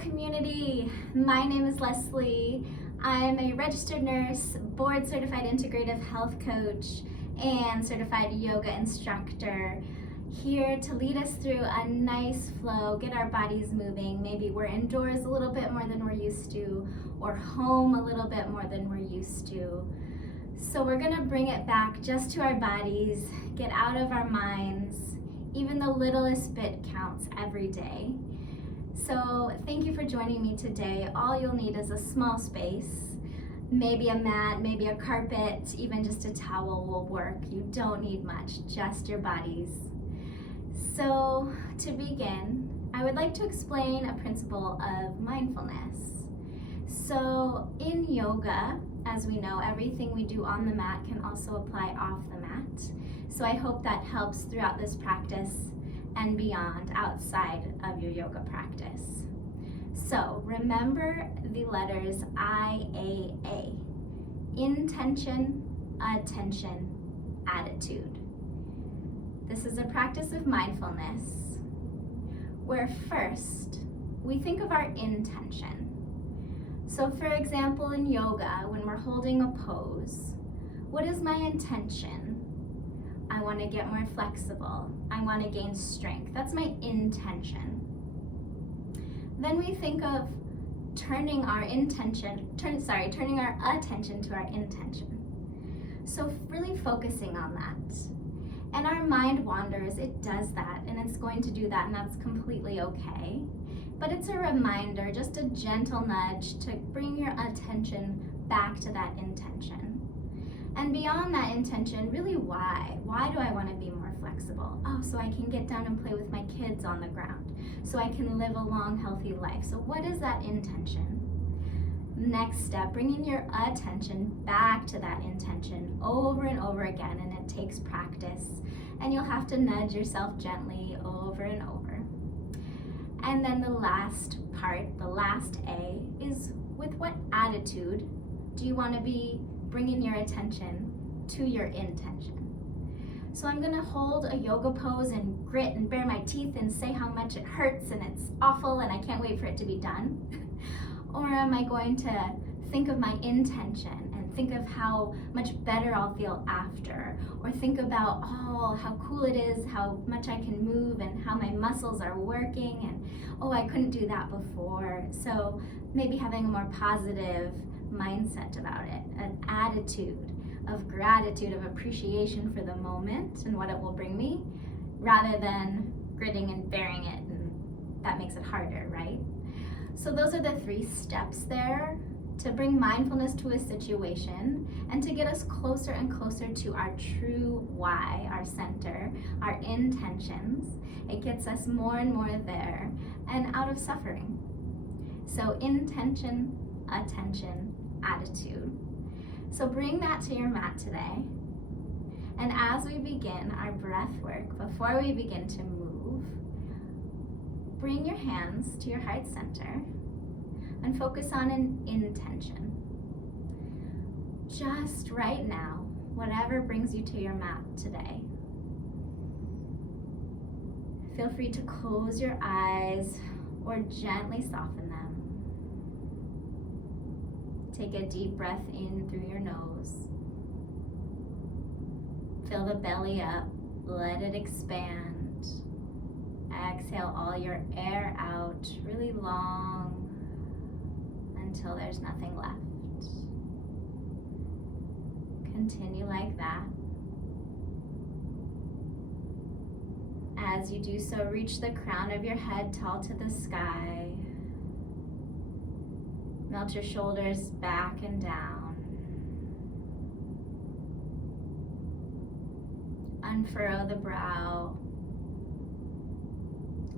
community. My name is Leslie. I'm a registered nurse, board certified integrative health coach, and certified yoga instructor, here to lead us through a nice flow, get our bodies moving. Maybe we're indoors a little bit more than we're used to, or home a little bit more than we're used to. So we're gonna bring it back just to our bodies, get out of our minds. Even the littlest bit counts every day. So thank you for joining me today. All you'll need is a small space, maybe a mat, maybe a carpet, even just a towel will work. You don't need much, just your bodies. So to begin, I would like to explain a principle of mindfulness. So in yoga, as we know, everything we do on the mat can also apply off the mat. So I hope that helps throughout this practice and beyond, outside of your yoga practice. So remember the letters IAA: intention, attention, attitude. This is a practice of mindfulness where first we think of our intention. So for example, in yoga, when we're holding a pose, what is my intention? I want to get more flexible. I want to gain strength. That's my intention. Then we think of turning our attention to our intention. So really focusing on that. And our mind wanders, it does that, and it's going to do that, and that's completely okay. But it's a reminder, just a gentle nudge to bring your attention back to that intention. And beyond that intention, really why? Why do I want to be more flexible? Oh, so I can get down and play with my kids on the ground. So I can live a long, healthy life. So what is that intention? Next step, bringing your attention back to that intention over and over again, and it takes practice. And you'll have to nudge yourself gently over and over. And then the last part, the last A, is with what attitude do you want to be bringing your attention to your intention? So I'm gonna hold a yoga pose and grit and bare my teeth and say how much it hurts and it's awful and I can't wait for it to be done. Or am I going to think of my intention and think of how much better I'll feel after? Or think about, oh, how cool it is, how much I can move and how my muscles are working, and oh, I couldn't do that before. So maybe having a more positive mindset about it, an attitude of gratitude, of appreciation for the moment and what it will bring me, rather than gritting and bearing it, and that makes it harder, right? So those are the 3 steps there to bring mindfulness to a situation and to get us closer and closer to our true why, our center, our intentions. It gets us more and more there and out of suffering. So intention, attention, attitude. So bring that to your mat today. And as we begin our breath work, before we begin to move, bring your hands to your heart center and focus on an intention. Just right now, whatever brings you to your mat today. Feel free to close your eyes or gently soften them. Take a deep breath in through your nose. Fill the belly up, let it expand. Exhale all your air out really long until there's nothing left. Continue like that. As you do so, reach the crown of your head tall to the sky. Melt your shoulders back and down. Unfurrow the brow.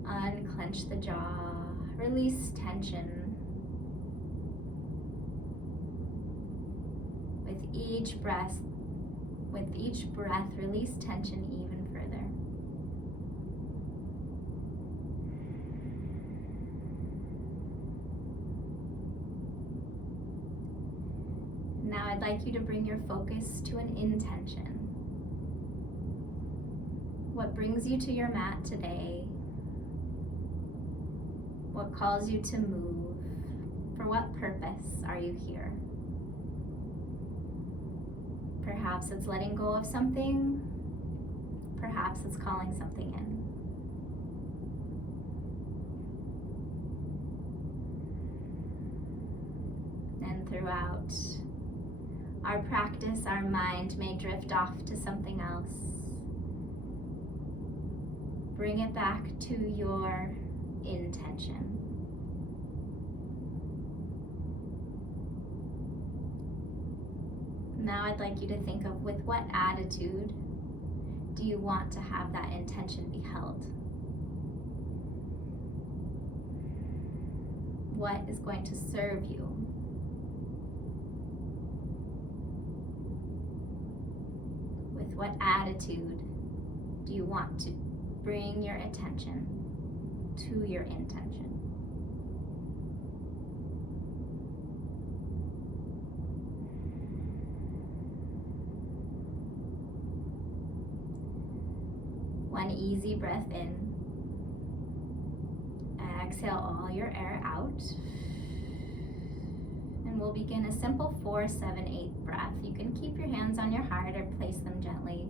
Unclench the jaw. Release tension. With each breath, release tension even further. Now I'd like you to bring your focus to an intention. What brings you to your mat today? What calls you to move? what purpose are you here? Perhaps it's letting go of something. Perhaps it's calling something in. And throughout our practice, our mind may drift off to something else. Bring it back to your intention. Now I'd like you to think of with what attitude do you want to have that intention be held? What is going to serve you? With what attitude do you want to bring your attention to your intention? One easy breath in. Exhale all your air out. And we'll begin a simple 4, 7, 8 breath. You can keep your hands on your heart or place them gently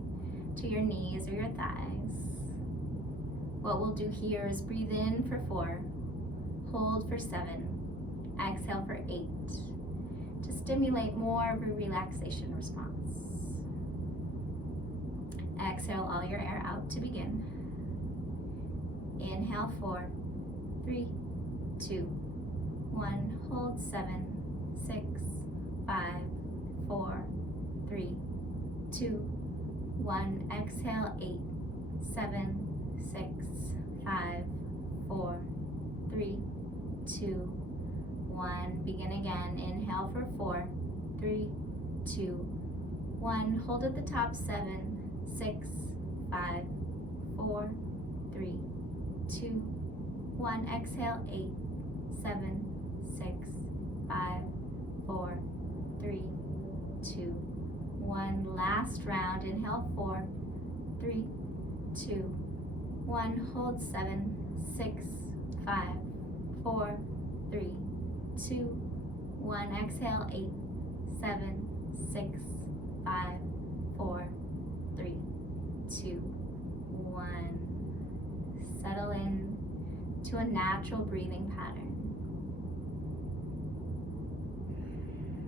to your knees or your thighs. What we'll do here is breathe in for 4, hold for 7, exhale for 8, to stimulate more of a relaxation response. Exhale all your air out to begin. Inhale 4, 3, 2, 1, hold 7, 6, 5, 4, 3, 2, 1, exhale 8, 7, 6, 5, 4, 3, 2, 1. Begin again. Inhale for 4, 3, 2, 1. Hold at the top 7, 6, 5, 4, 3, 2, 1. Exhale 8, 7, 6, 5, 4, 3, 2, 1. Last round. Inhale 4, 3, 2, 1. Hold 7, 6, 5, 4, 3, 2, 1. Exhale 8, 7, 6, 5, 4, 3, 2, 1. Settle in to a natural breathing pattern.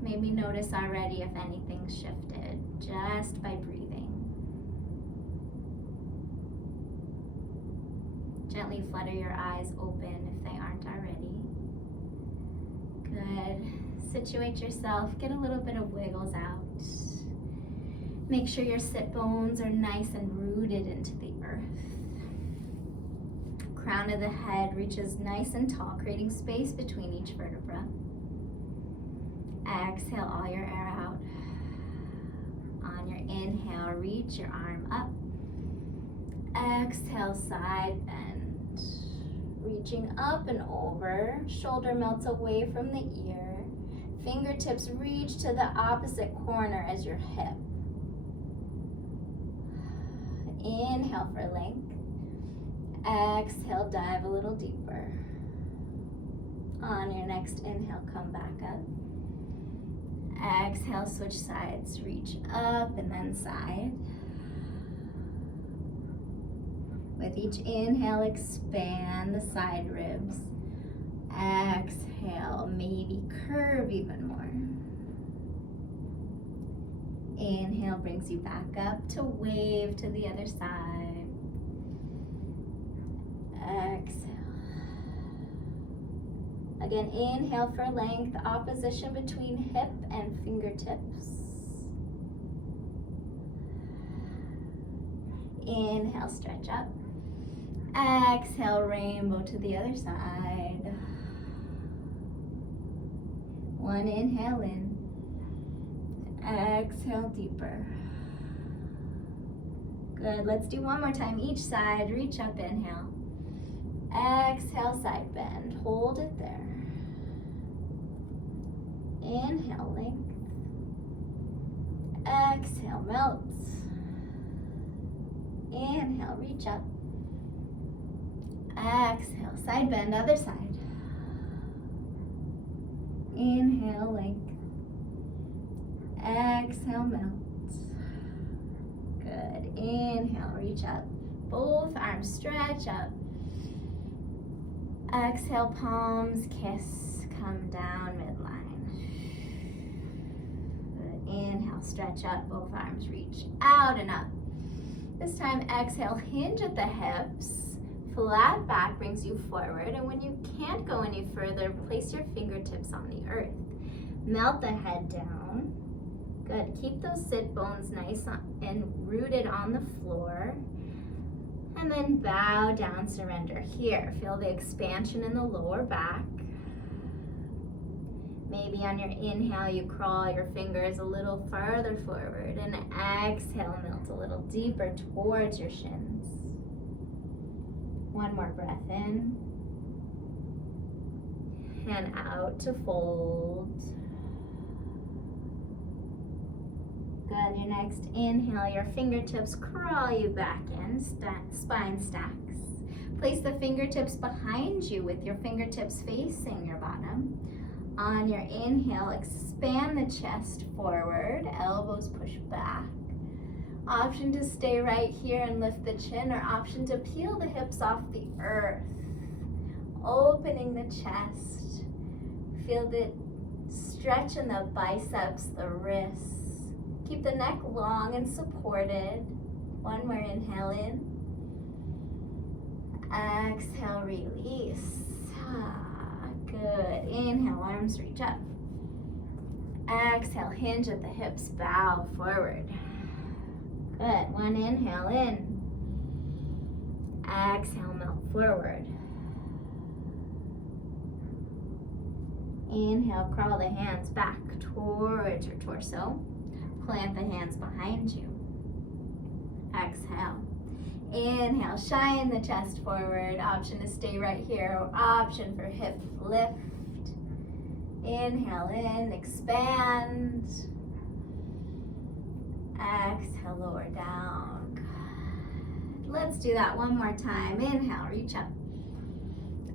Maybe notice already if anything shifted just by breathing. Gently flutter your eyes open if they aren't already. Good. Situate yourself, get a little bit of wiggles out. Make sure your sit bones are nice and rooted into the earth. Crown of the head reaches nice and tall, creating space between each vertebra. Exhale all your air out. On your inhale, reach your arm up. Exhale, side bend. Reaching up and over, shoulder melts away from the ear. Fingertips reach to the opposite corner as your hip. Inhale for length. Exhale, dive a little deeper. On your next inhale, come back up. Exhale, switch sides, reach up and then side. With each inhale, expand the side ribs. Exhale, maybe curve even more. Inhale brings you back up to wave to the other side. Exhale. Again, inhale for length, opposition between hip and fingertips. Inhale, stretch up. Exhale, rainbow to the other side. One inhale in. Exhale deeper. Good, let's do one more time each side. Reach up, inhale. Exhale, side bend. Hold it there. Inhale, length. Exhale, melt. Inhale, reach up. Exhale, side bend, other side. Inhale, length. Exhale, melt. Good. Inhale, reach up. Both arms stretch up. Exhale, palms kiss. Come down midline. Good. Inhale, stretch up. Both arms reach out and up. This time, exhale, hinge at the hips. Flat back brings you forward. And when you can't go any further, place your fingertips on the earth. Melt the head down. Good. Keep those sit bones nice and rooted on the floor. And then bow down, surrender here. Feel the expansion in the lower back. Maybe on your inhale, you crawl your fingers a little farther forward. And exhale, melt a little deeper towards your shins. One more breath in. And out to fold. Good. Your next inhale, your fingertips crawl you back in, spine stacks. Place the fingertips behind you with your fingertips facing your bottom. On your inhale, expand the chest forward, elbows push back. Option to stay right here and lift the chin, or option to peel the hips off the earth. Opening the chest. Feel the stretch in the biceps, the wrists. Keep the neck long and supported. One more inhale in. Exhale, release. Good. Inhale, arms reach up. Exhale, hinge at the hips, bow forward. Good. One inhale in. Exhale, melt forward. Inhale, crawl the hands back towards your torso. Plant the hands behind you. Exhale. Inhale, shine the chest forward. Option to stay right here, or option for hip lift. Inhale in, expand. Exhale, lower down. Good. Let's do that one more time. Inhale, reach up.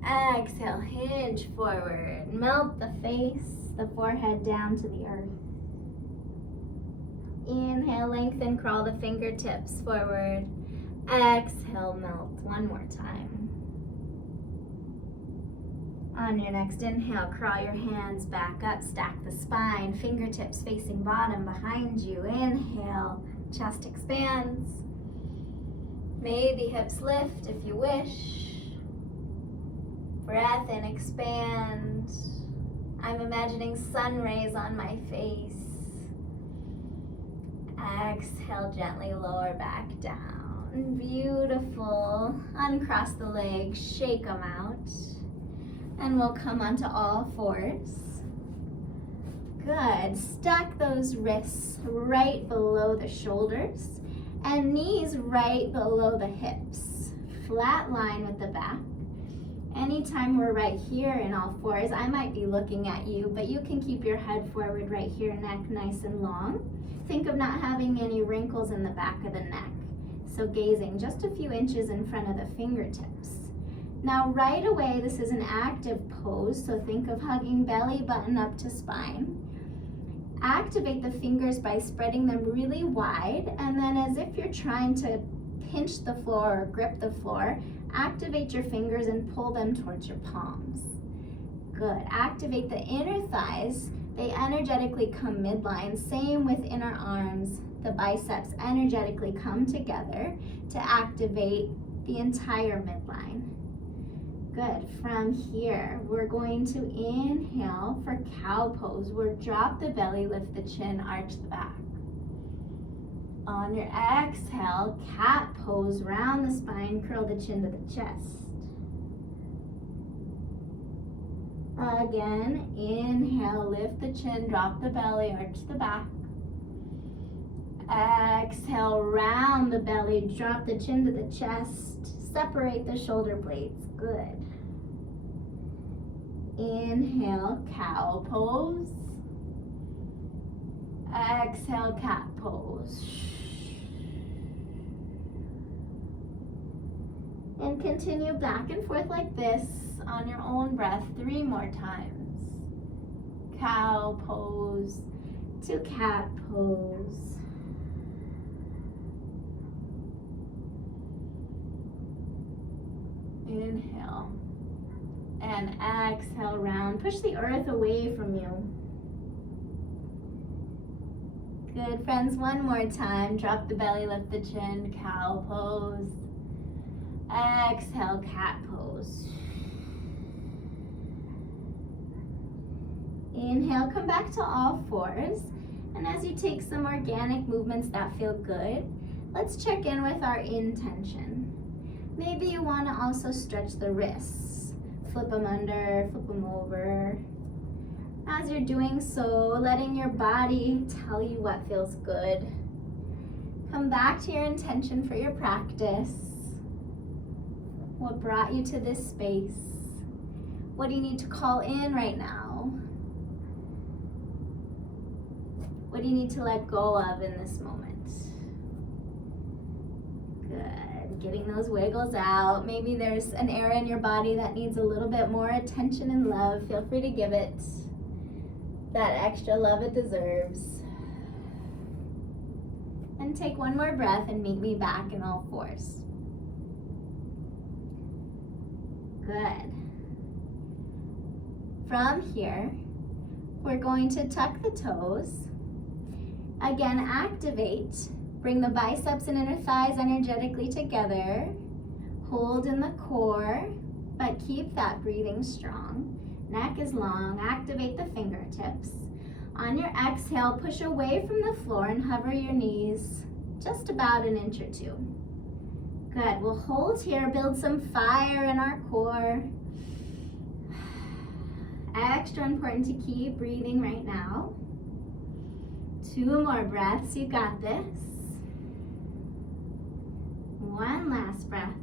Exhale, hinge forward. Melt the face, the forehead down to the earth. Inhale, lengthen, crawl the fingertips forward. Exhale, melt. One more time. On your next inhale, crawl your hands back up, stack the spine, fingertips facing bottom behind you. Inhale, chest expands. Maybe hips lift if you wish. Breath in, expand. I'm imagining sun rays on my face. Exhale, gently lower back down. Beautiful. Uncross the legs, shake them out. And we'll come onto all fours. Good. Stack those wrists right below the shoulders and knees right below the hips. Flat line with the back. Anytime we're right here in all fours, I might be looking at you, but you can keep your head forward right here, neck nice and long. Think of not having any wrinkles in the back of the neck. So gazing just a few inches in front of the fingertips. Now right away, this is an active pose, so think of hugging belly button up to spine. Activate the fingers by spreading them really wide, and then as if you're trying to pinch the floor or grip the floor, activate your fingers and pull them towards your palms. Good. Activate the inner thighs. They energetically come midline. Same with inner arms. The biceps energetically come together to activate the entire midline. Good. From here, we're going to inhale for cow pose. We're drop the belly, lift the chin, arch the back. On your exhale, cat pose, round the spine, curl the chin to the chest. Again, inhale, lift the chin, drop the belly, arch the back. Exhale, round the belly, drop the chin to the chest, separate the shoulder blades. Good. Inhale, cow pose. Exhale, cat pose. And continue back and forth like this on your own breath 3 more times. cow pose to cat pose. Inhale and exhale round. Push the earth away from you. Good, friends, one more time. Drop the belly, lift the chin, cow pose. Exhale, cat pose. Inhale, come back to all fours. And as you take some organic movements that feel good, let's check in with our intention. Maybe you want to also stretch the wrists. Flip them under, flip them over. As you're doing so, letting your body tell you what feels good. Come back to your intention for your practice. What brought you to this space? What do you need to call in right now? What do you need to let go of in this moment? Good. Getting those wiggles out. Maybe there's an area in your body that needs a little bit more attention and love. Feel free to give it that extra love it deserves. And take one more breath and meet me back in all fours. Good. From here, we're going to tuck the toes. Again, activate. Bring the biceps and inner thighs energetically together. Hold in the core, but keep that breathing strong. Neck is long. Activate the fingertips. On your exhale, push away from the floor and hover your knees just about an inch or two. Good. We'll hold here, build some fire in our core. Extra important to keep breathing right now. 2 more breaths. You got this. One last breath.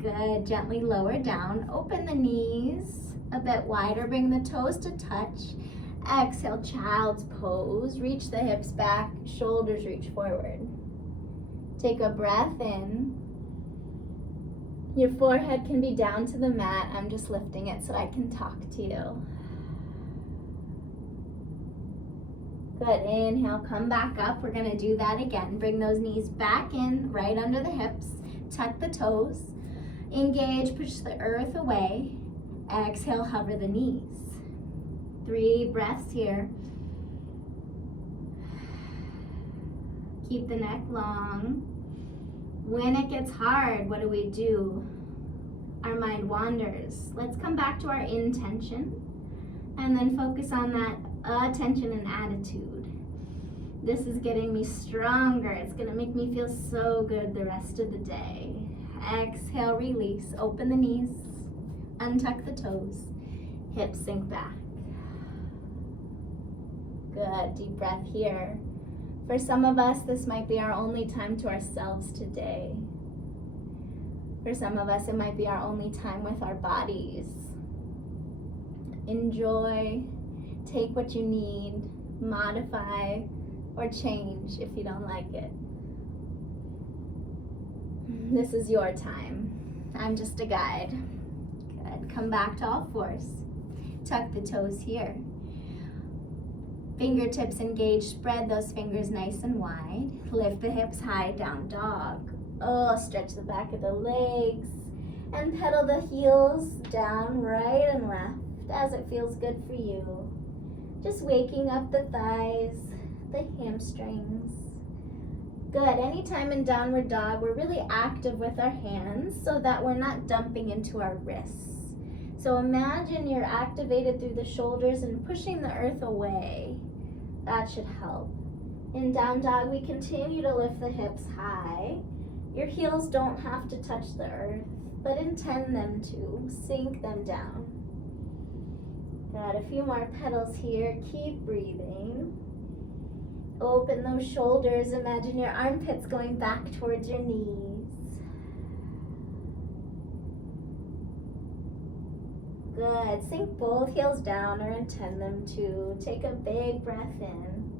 Good. Gently lower down. Open the knees a bit wider. Bring the toes to touch. Exhale, child's pose. Reach the hips back. Shoulders reach forward. Take a breath in. Your forehead can be down to the mat. I'm just lifting it so I can talk to you. Good. Inhale, come back up. We're going to do that again. Bring those knees back in, right under the hips. Tuck the toes. Engage, push the earth away. Exhale, hover the knees. 3 breaths here. Keep the neck long. When it gets hard, what do? Our mind wanders. Let's come back to our intention and then focus on that attention and attitude. This is getting me stronger. It's gonna make me feel so good the rest of the day. Exhale, release. Open the knees. Untuck the toes. Hips sink back. Good. Deep breath here. For some of us, this might be our only time to ourselves today. For some of us, it might be our only time with our bodies. Enjoy. Take what you need. Modify or change if you don't like it. This is your time. I'm just a guide. Good. Come back to all fours. Tuck the toes here. Fingertips engaged. Spread those fingers nice and wide. Lift the hips high, down dog. Oh, stretch the back of the legs. And pedal the heels down, right and left as it feels good for you. Just waking up the thighs, the hamstrings. Good. Anytime in downward dog, we're really active with our hands so that we're not dumping into our wrists. So imagine you're activated through the shoulders and pushing the earth away. That should help. In down dog, we continue to lift the hips high. Your heels don't have to touch the earth, but intend them to. Sink them down. Got a few more petals here. Keep breathing. Open those shoulders. Imagine your armpits going back towards your knees. Good. Sink both heels down or intend them to. Take a big breath in.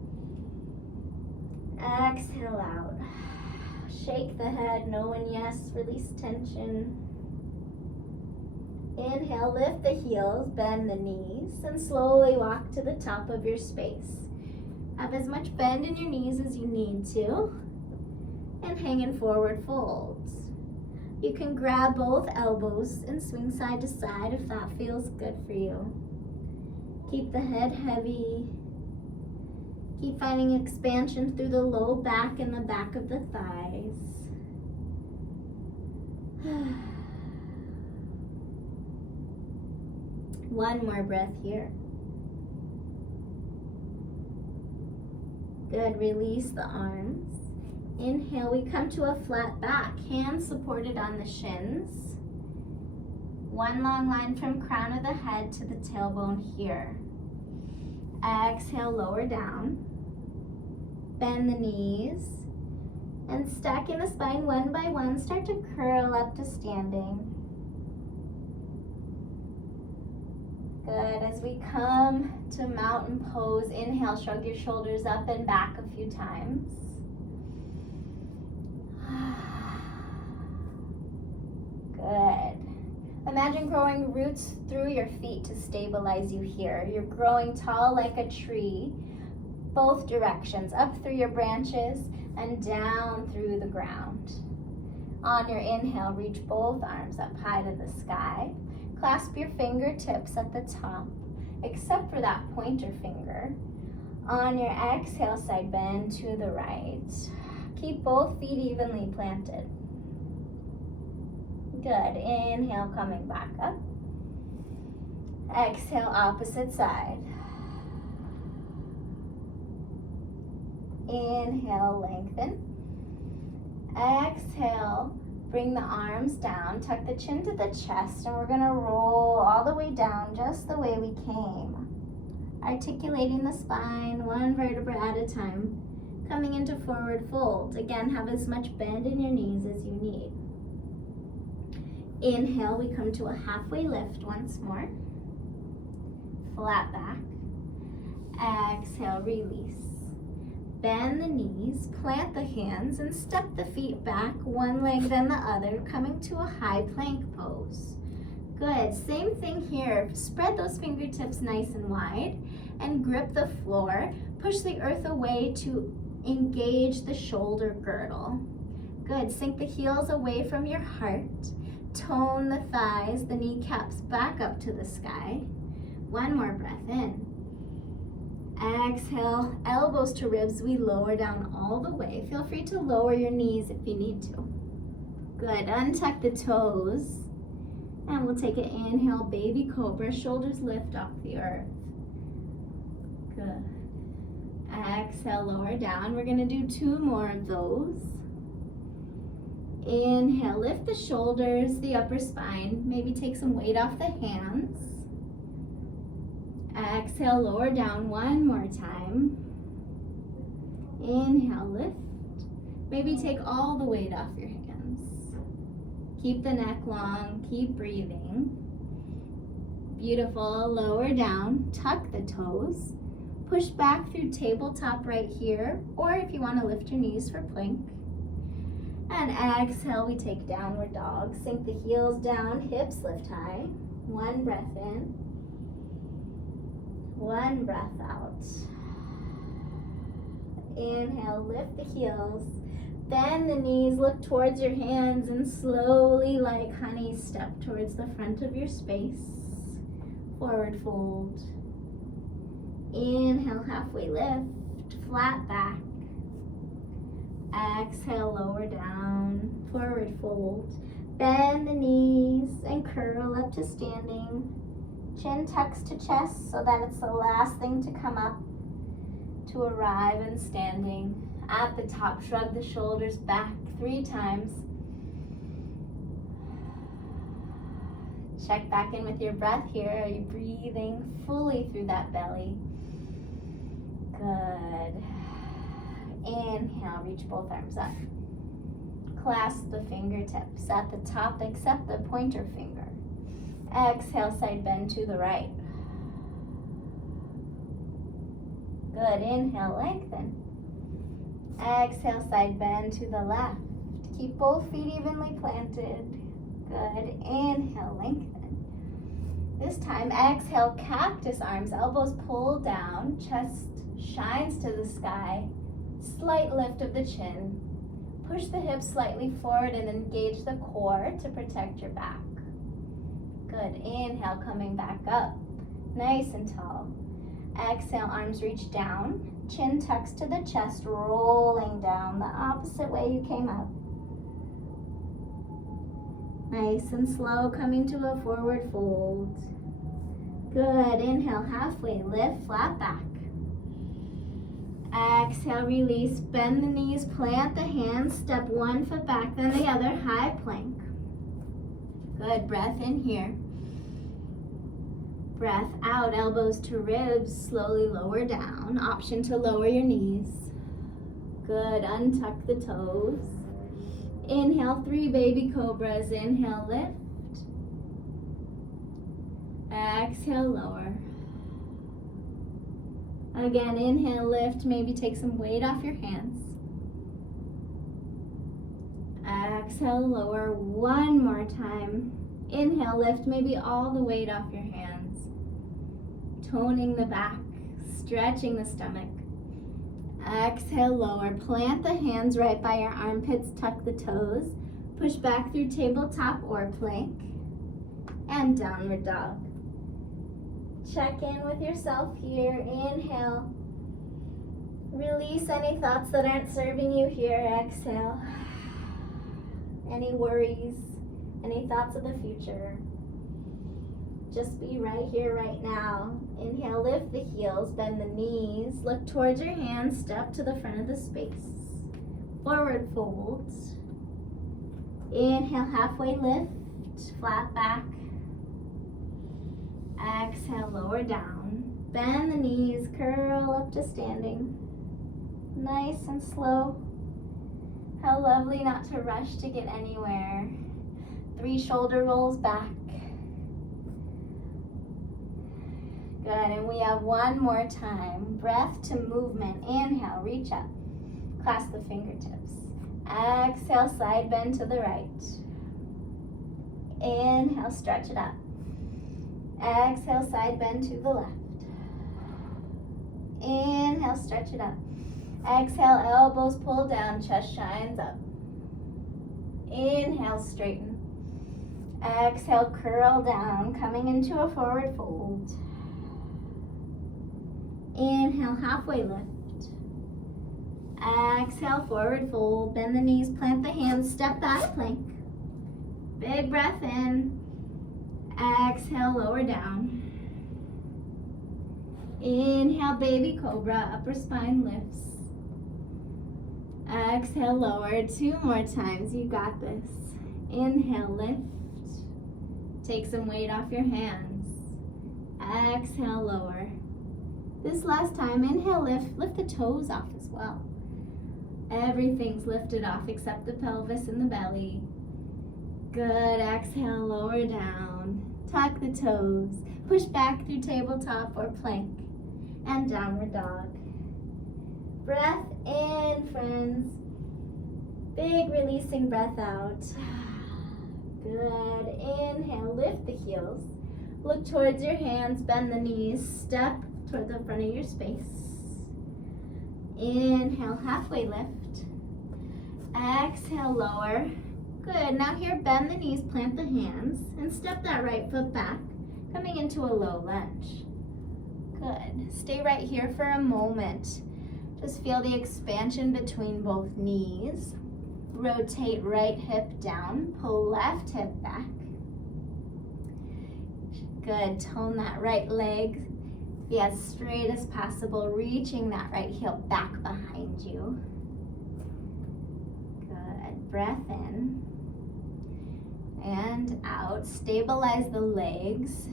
Exhale out. Shake the head. No and yes. Release tension. Inhale, lift the heels, bend the knees, and slowly walk to the top of your space. Have as much bend in your knees as you need to, and hang in forward folds. You can grab both elbows and swing side to side if that feels good for you. Keep the head heavy. Keep finding expansion through the low back and the back of the thighs. One more breath here. Good, release the arms. Inhale, we come to a flat back, hands supported on the shins. One long line from crown of the head to the tailbone here. Exhale, lower down. Bend the knees. And stacking the spine one by one, start to curl up to standing. Good, as we come to mountain pose, inhale, shrug your shoulders up and back a few times. Good. Imagine growing roots through your feet to stabilize you here. You're growing tall like a tree, both directions, up through your branches and down through the ground. On your inhale, reach both arms up high to the sky. Clasp your fingertips at the top, except for that pointer finger. On your exhale, side bend to the right. Keep both feet evenly planted. Good. Inhale, coming back up. Exhale, opposite side. Inhale, lengthen. Exhale, bring the arms down, tuck the chin to the chest, and we're gonna roll all the way down just the way we came. Articulating the spine, one vertebra at a time. Coming into forward fold. Again, have as much bend in your knees as you need. Inhale, we come to a halfway lift once more. Flat back. Exhale, release. Bend the knees, plant the hands, and step the feet back, one leg then the other, coming to a high plank pose. Good, same thing here. Spread those fingertips nice and wide and grip the floor. Push the earth away to engage the shoulder girdle. Good, sink the heels away from your heart. Tone the thighs, the kneecaps back up to the sky. One more breath in. Exhale, elbows to ribs, we lower down all the way. Feel free to lower your knees if you need to. Good, untuck the toes. And we'll take an inhale, baby cobra, shoulders lift off the earth. Good. Exhale, lower down. We're gonna do 2 more of those. Inhale, lift the shoulders, the upper spine. Maybe take some weight off the hands. Exhale, lower down one more time. Inhale, lift. Maybe take all the weight off your hands. Keep the neck long, keep breathing. Beautiful, lower down, tuck the toes. Push back through tabletop right here, or if you want to lift your knees for plank. And exhale, we take downward dog. Sink the heels down, hips lift high. One breath in. One breath out. Inhale, lift the heels. Bend the knees, look towards your hands, and slowly, like honey, step towards the front of your space. Forward fold. Inhale, halfway lift, flat back. Exhale, lower down, forward fold. Bend the knees and curl up to standing. Chin tucks to chest so that it's the last thing to come up to arrive in standing. At the top, shrug the shoulders back 3 times. Check back in with your breath here. Are you breathing fully through that belly? Good. Inhale, reach both arms up. Clasp the fingertips at the top except the pointer finger. Exhale, side bend to the right. Good, inhale, lengthen. Exhale, side bend to the left. Keep both feet evenly planted. Good, inhale, lengthen. This time, exhale, cactus arms, elbows pull down, chest shines to the sky. Slight lift of the chin. Push the hips slightly forward and engage the core to protect your back. Good. Inhale, coming back up. Nice and tall. Exhale, arms reach down. Chin tucks to the chest, rolling down the opposite way you came up. Nice and slow, coming to a forward fold. Good. Inhale, halfway lift, flat back. Exhale, release, bend the knees, plant the hands, step one foot back, then the other, high plank. Good, breath in here. Breath out, elbows to ribs, slowly lower down. Option to lower your knees. Good, untuck the toes. Inhale, 3 baby cobras. Inhale, lift. Exhale, lower. Again, inhale, lift, maybe take some weight off your hands. Exhale, lower, one more time. Inhale, lift, maybe all the weight off your hands. Toning the back, stretching the stomach. Exhale, lower, plant the hands right by your armpits, tuck the toes. Push back through tabletop or plank. And downward dog. Check in with yourself here. Inhale. Release any thoughts that aren't serving you here. Exhale. Any worries, any thoughts of the future. Just be right here, right now. Inhale, lift the heels, bend the knees. Look towards your hands, step to the front of the space. Forward fold. Inhale, halfway lift, flat back. Exhale, lower down. Bend the knees, curl up to standing. Nice and slow. How lovely not to rush to get anywhere. 3 shoulder rolls back. Good, and we have one more time. Breath to movement. Inhale, reach up. Clasp the fingertips. Exhale, side bend to the right. Inhale, stretch it up. Exhale, side bend to the left. Inhale, stretch it up. Exhale, elbows pull down, chest shines up. Inhale, straighten. Exhale, curl down, coming into a forward fold. Inhale, halfway lift. Exhale, forward fold. Bend the knees, plant the hands, step back, plank. Big breath in. Exhale, lower down. Inhale, baby cobra, upper spine lifts. Exhale, lower. 2 more times, you got this. Inhale, lift. Take some weight off your hands. Exhale, lower. This last time, inhale, lift the toes off as well. Everything's lifted off except the pelvis and the belly. Good, exhale, lower down. Tuck the toes. Push back through tabletop or plank. And downward dog. Breath in, friends. Big releasing breath out. Good, inhale, lift the heels. Look towards your hands, bend the knees, step toward the front of your space. Inhale, halfway lift. Exhale, lower. Good, now here, bend the knees, plant the hands, and step that right foot back, coming into a low lunge. Good, stay right here for a moment. Just feel the expansion between both knees. Rotate right hip down, pull left hip back. Good, tone that right leg. Be as straight as possible, reaching that right heel back behind you. Good, breath in. And out, stabilize the legs.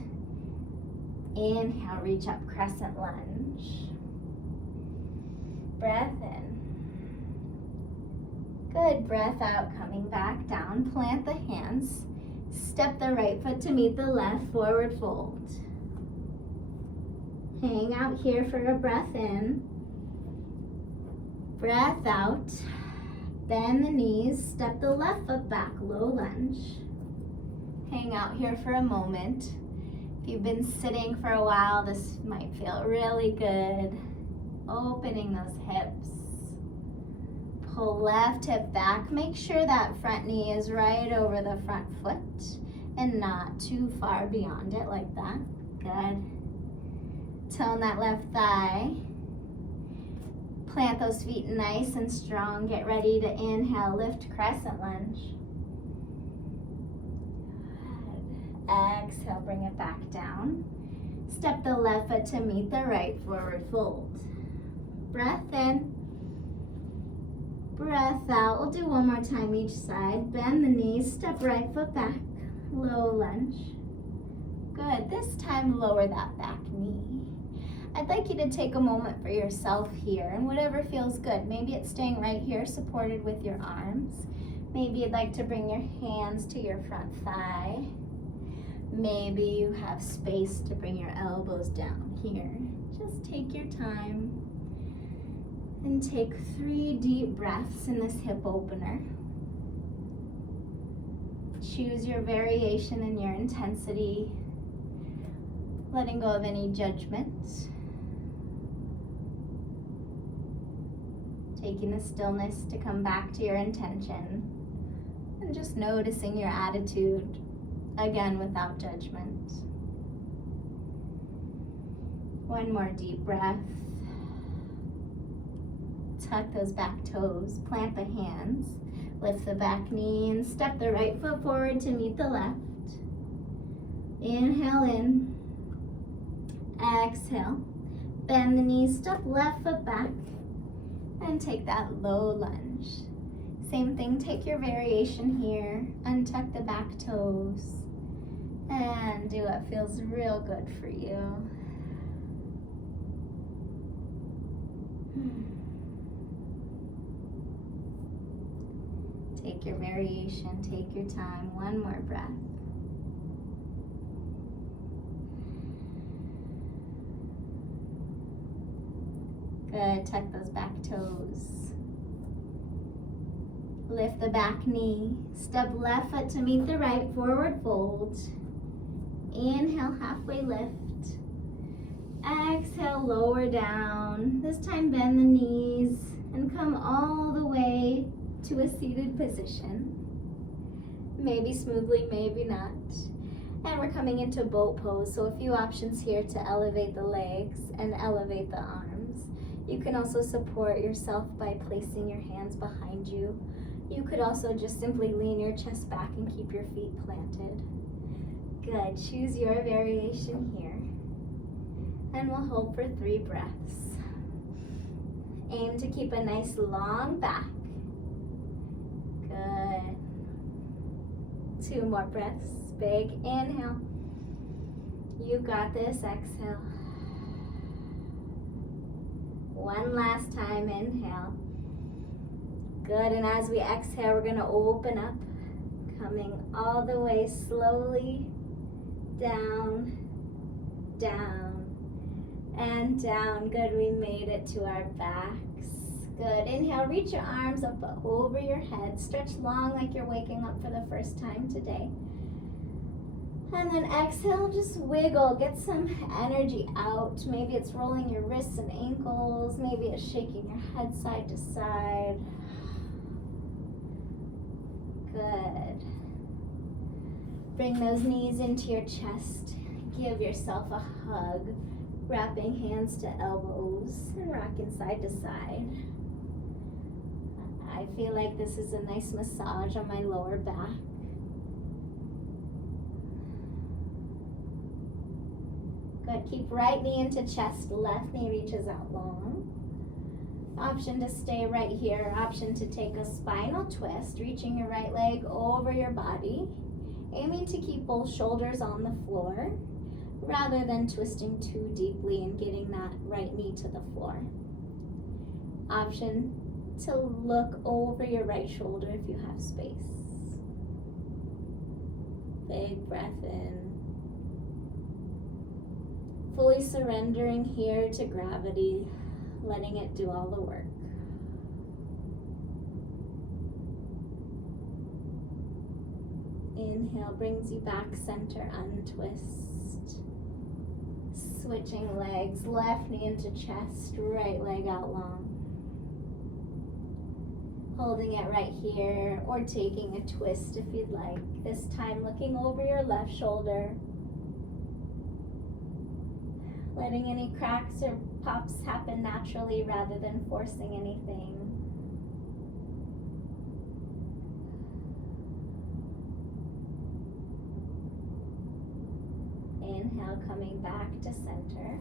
Inhale, reach up, crescent lunge. Breath in. Good, breath out, coming back down. Plant the hands. Step the right foot to meet the left, forward fold. Hang out here for a breath in. Breath out. Bend the knees, step the left foot back, low lunge. Hang out here for a moment. you've been sitting for a while, this might feel really good. Opening those hips. Pull left hip back. Make sure that front knee is right over the front foot and not too far beyond it like that. Good. Tone that left thigh. Plant those feet nice and strong. Get ready to inhale, lift crescent lunge. Good. Exhale, bring it back down. Step the left foot to meet the right, forward fold. Breath in. Breath out. We'll do one more time each side. Bend the knees, step right foot back. Low lunge. Good. This time, lower that back knee. I'd like you to take a moment for yourself here and whatever feels good. Maybe it's staying right here, supported with your arms. Maybe you'd like to bring your hands to your front thigh. Maybe you have space to bring your elbows down here. Just take your time and take 3 deep breaths in this hip opener. Choose your variation and your intensity, letting go of any judgment. Taking the stillness to come back to your intention and just noticing your attitude, again without judgment. One more deep breath. Tuck those back toes, plant the hands, lift the back knee and step the right foot forward to meet the left. Inhale in, exhale, bend the knees, step left foot back, and take that low lunge. Same thing, take your variation here, untuck the back toes, and do what feels real good for you. Take your variation, take your time, one more breath. Good, tuck those back toes. Lift the back knee, step left foot to meet the right, forward fold. Inhale, halfway lift. Exhale, lower down. This time bend the knees and come all the way to a seated position. Maybe smoothly, maybe not. And we're coming into boat pose, so a few options here to elevate the legs and elevate the arms. You can also support yourself by placing your hands behind you. You could also just simply lean your chest back and keep your feet planted. Good, choose your variation here. And we'll hold for 3 breaths. Aim to keep a nice long back. Good. 2 more breaths. Big inhale. You got this. Exhale. One last time. Inhale. Good. And as we exhale, we're going to open up, coming all the way slowly down, down, and down. Good. We made it to our backs. Good. Inhale, reach your arms up over your head. Stretch long like you're waking up for the first time today. And then exhale, just wiggle. Get some energy out. Maybe it's rolling your wrists and ankles. Maybe it's shaking your head side to side. Good. Bring those knees into your chest. Give yourself a hug. Wrapping hands to elbows and rocking side to side. I feel like this is a nice massage on my lower back. Good. Keep right knee into chest, left knee reaches out long. Option to stay right here, option to take a spinal twist, reaching your right leg over your body, aiming to keep both shoulders on the floor, rather than twisting too deeply and getting that right knee to the floor. Option to look over your right shoulder if you have space. Big breath in. Fully surrendering here to gravity, letting it do all the work. Inhale brings you back center, untwist. Switching legs, left knee into chest, right leg out long. Holding it right here or taking a twist if you'd like. This time looking over your left shoulder. Letting any cracks or pops happen naturally rather than forcing anything. Inhale, coming back to center.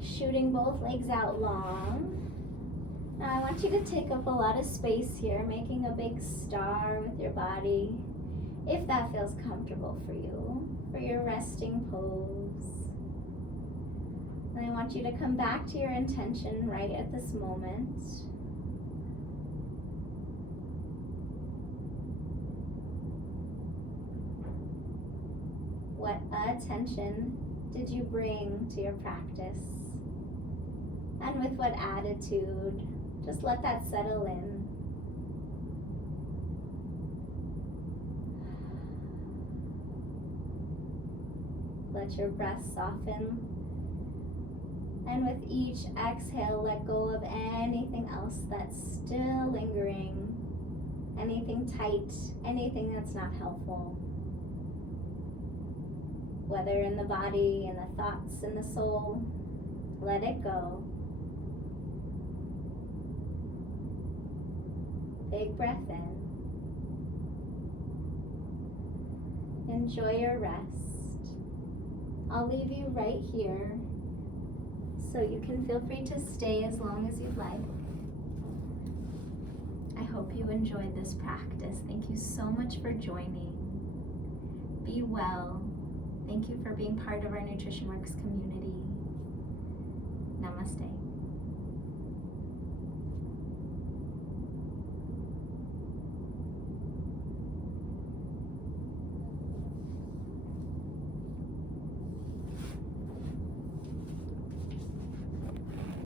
Shooting both legs out long. Now I want you to take up a lot of space here, making a big star with your body, if that feels comfortable for you, for your resting pose. And I want you to come back to your intention right at this moment. What attention did you bring to your practice? And with what attitude? Just let that settle in. Let your breath soften. And with each exhale, let go of anything else that's still lingering. Anything tight, anything that's not helpful. Whether in the body, in the thoughts, in the soul, let it go. Big breath in. Enjoy your rest. I'll leave you right here so you can feel free to stay as long as you'd like. I hope you enjoyed this practice. Thank you so much for joining. Be well. Thank you for being part of our Nutrition Works community. Namaste.